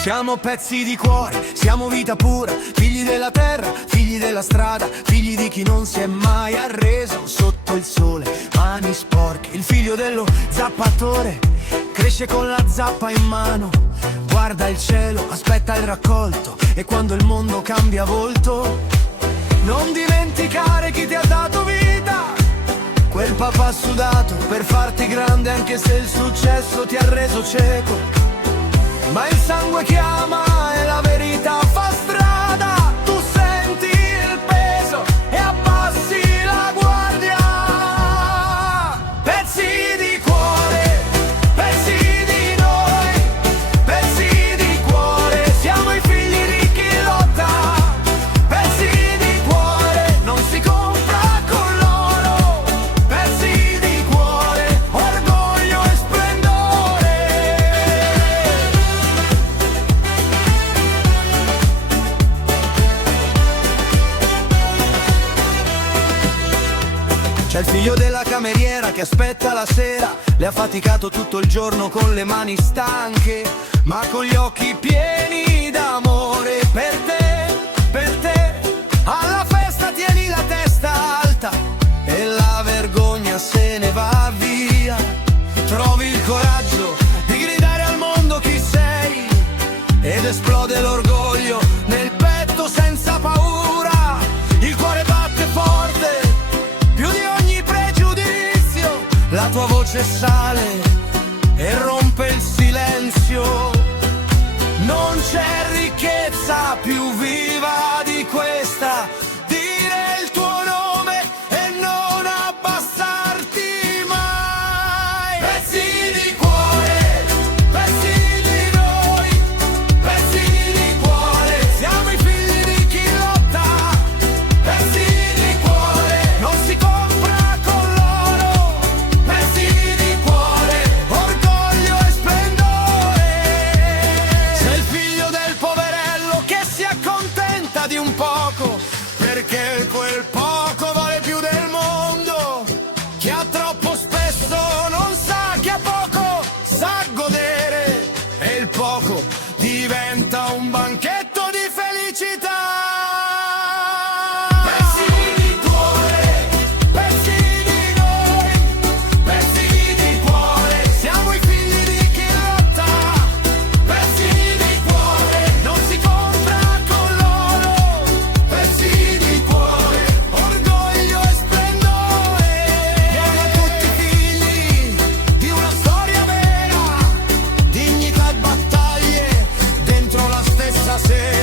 Siamo pezzi di cuore, siamo vita pura, figli della terra, figli della strada, figli di chi non si è mai arreso sotto il sole, mani sporche. Il figlio dello zappatore cresce con la zappa in mano, guarda il cielo, aspetta il raccolto e quando il mondo cambia volto, non dimenticare chi ti ha dato vita, quel papà sudato per farti grande anche se il successo ti ha reso cieco. Ma il sangue chiama e la verità fa strada, tu senti il peso e abbassi la guardia. Pezzi di cuore, pezzi di noi, pezzi di cuore, siamo i figli di chi lotta. Pezzi di cuore, non si compra con l'oro, pezzi di cuore, orgoglio e splendore. C'è il figlio della cameriera che aspetta la sera, le ha faticato tutto il giorno con le mani stanche, ma con gli occhi pieni d'amore per te, per te. Alla festa tieni la testa alta e la vergogna se ne va via. Trovi il coraggio di gridare al mondo chi sei ed esplode l'orgoglio nel petto senza paura. Il cuore batte forte più di ogni pregiudizio, la tua voce sale e rompe il silenzio. Non c'è ricchezza più viva di questa, dire il tuo nome e non abbassarti mai. Pezzi di cuore, pezzi di noi, pezzi di cuore, siamo i figli di chi lotta. Pezzi di cuore, non si compra con l'oro, pezzi di cuore, orgoglio e splendore. Sei il figlio del poverello che si accontenta di un poco, perché quel poco vale più del mondo. Chi ha troppo spesso non sa che ha poco, sa godere e il poco diventa un banchetto di felicità. Pezzi di cuore, pezzi di noi, pezzi di cuore, siamo i figli di chi lotta. Pezzi di cuore, non si compra con l'oro, pezzi di cuore, orgoglio e splendore. Diamo a tutti figli di una storia vera, dignità e battaglie dentro la stessa sera.